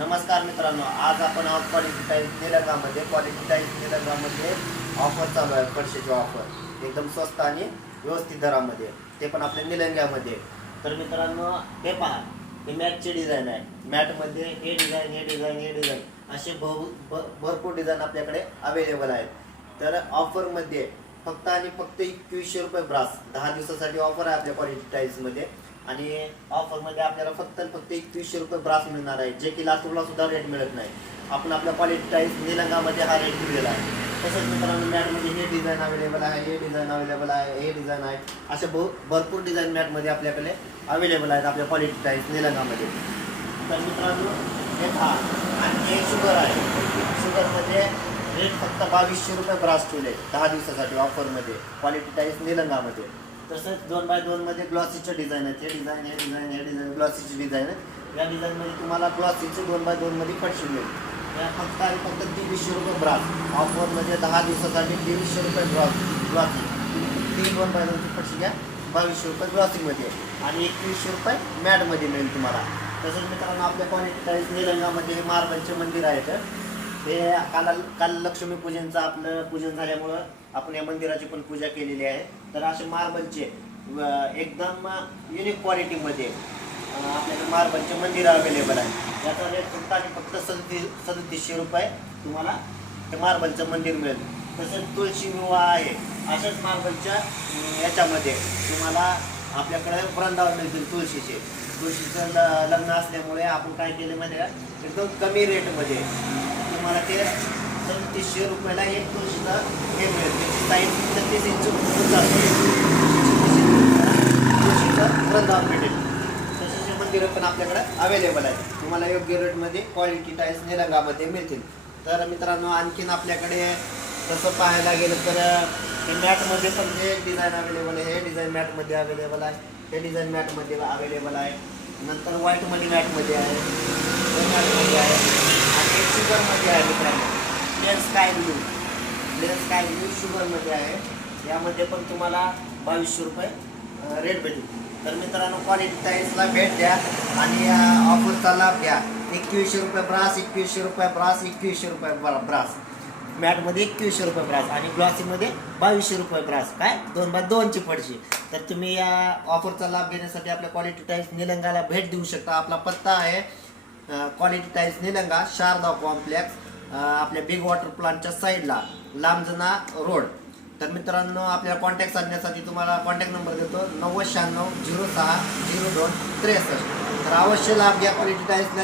नमस्कार मित्रांनो, आज आपण आहोत क्वालिटी टाईल्स निलंगामध्ये. क्वालिटी टाईल्स निलंगामध्ये ऑफर चालू आहे, फरशीची ऑफर एकदम स्वस्त आणि व्यवस्थित दरामध्ये, ते पण आपल्या निलंग्यामध्ये. तर मित्रांनो, हे पहा, हे मॅटची डिझाईन आहे. मॅटमध्ये हे डिझाईन, हे डिझाईन, हे डिझाईन असे भरपूर डिझाईन आपल्याकडे अवेलेबल आहेत. तर ऑफरमध्ये फक्त आणि फक्त 2100 रुपये ब्रास. 10 दिवसासाठी ऑफर आहे आपल्या क्वालिटी टाईल्समध्ये. आणि ऑफरमध्ये आपल्याला फक्त 2100 रुपये ब्रास मिळणार आहे, जे की लातूरला सुद्धा रेट मिळत नाही. आपण आपल्या क्वालिटी टाईल्स निलंगामध्ये हा रेट दिलेला आहे. तसंच मित्रांनो, मॅटमध्ये हे डिझाईन अवेलेबल आहे, हे डिझाईन अवेलेबल आहे, हे डिझाईन आहे, असे भरपूर डिझाईन मॅटमध्ये आपल्याकडे अवेलेबल आहेत आपल्या क्वालिटी टाईल्स निलंगामध्ये. तर मित्रांनो, हे पहा, आणि हे शुगर आहे. शुगरमध्ये रेट फक्त 2200 रुपये ब्रास ठेवले 10 दिवसासाठी ऑफरमध्ये क्वालिटी टाईल्स निलंगामध्ये. तसंच 2x2 मध्ये ग्लॉसीचं डिझाईन आहे. हे डिझाईन, हे डिझाईन, हे डिझाईन ग्लॉसीची डिझाईन आहे. या डिझाईनमध्ये तुम्हाला ग्लॉसीची 2x2 मध्ये फरशी मिळेल. या फक्त आणि फक्त 2300 रुपये ब्रास ऑफरमध्ये 10 दिवसासाठी 2300 रुपये ग्लॉसी. 3 2x2 ची फरशी घ्या, 2200 रुपये ग्लॉसीमध्ये आणि 2100 रुपये मॅटमध्ये मिळेल तुम्हाला. तसंच मित्रांनो, आपल्या क्वालिटी टाईल्स निलंगामध्ये हे मार्बलचे मंदिर आहेत. हे काल लक्ष्मीपूजनचं आपलं पूजन झाल्यामुळं आपण या मंदिराची पण पूजा केलेली आहे. तर असे मार्बलचे एकदम युनिक क्वालिटीमध्ये आपल्याकडे मार्बलचे मंदिर अवेलेबल आहे. याचा रेट फक्त आणि फक्त 3700 रुपये तुम्हाला हे मार्बलचं मंदिर मिळेल. तसेच तुळशी विवाह आहे. अशाच मार्बलच्या याच्यामध्ये तुम्हाला आपल्याकडे वृंदावन मिळतील तुळशीचं लग्न असल्यामुळे आपण काय केलं माहिती का, एकदम कमी रेटमध्ये तुम्हाला ते 3700 रुपयाला एक तुळशीचा हे मिळेल. त्याची साईज 36 इंच तुळशीचं वृंदावन भेटेल. तसेच मंदिरं पण आपल्याकडे अवेलेबल आहे. तुम्हाला योग्य रेटमध्ये क्वालिटी टाईल्स निलंगामध्ये मिळतील. तर मित्रांनो, आणखीन आपल्याकडे तसं पाहायला गेलं तर हे मॅटमध्ये पण हे डिझाईन अवेलेबल आहे. हे डिझाईन मॅटमध्ये अवेलेबल आहे, हे डिझाईन मॅटमध्ये अवेलेबल आहे. नंतर व्हाईटमध्ये मॅटमध्ये आहे, हे मॅटमध्ये आहे आणि एक शुगरमध्ये आहे मित्रांनो. प्लेन स्काय ब्लू शुगरमध्ये आहे. यामध्ये पण तुम्हाला 2200 रुपये रेट भेटेल. तर मित्रांनो, क्वालिटी टाईल्सला भेट द्या आणि ऑफरचा लाभ घ्या. 2100 रुपये ब्रास, 2100 रुपये ब्रास, 2100 रुपये ब्रास. मॅटमध्ये 2100 रुपये ब्रास आणि ग्लॉसीमध्ये 2200 रुपये ब्रास. काय 2x2 ची फडशी. तर तुम्ही या ऑफरचा लाभ घेण्यासाठी आपल्या क्वालिटी टाईल्स निलंगाला भेट देऊ शकता. आपला पत्ता आहे quality tiles Nilanga, Sharada complex, आपल्या बिग वॉटर प्लांटच्या साईडला, लांबजना रोड. तर मित्रांनो, आपल्याला कॉन्टॅक्ट साधण्यासाठी तुम्हाला कॉन्टॅक्ट नंबर देतो 9096 06 02 63. तर अवश्य लाभ घ्या क्वालिटी टाईल्स.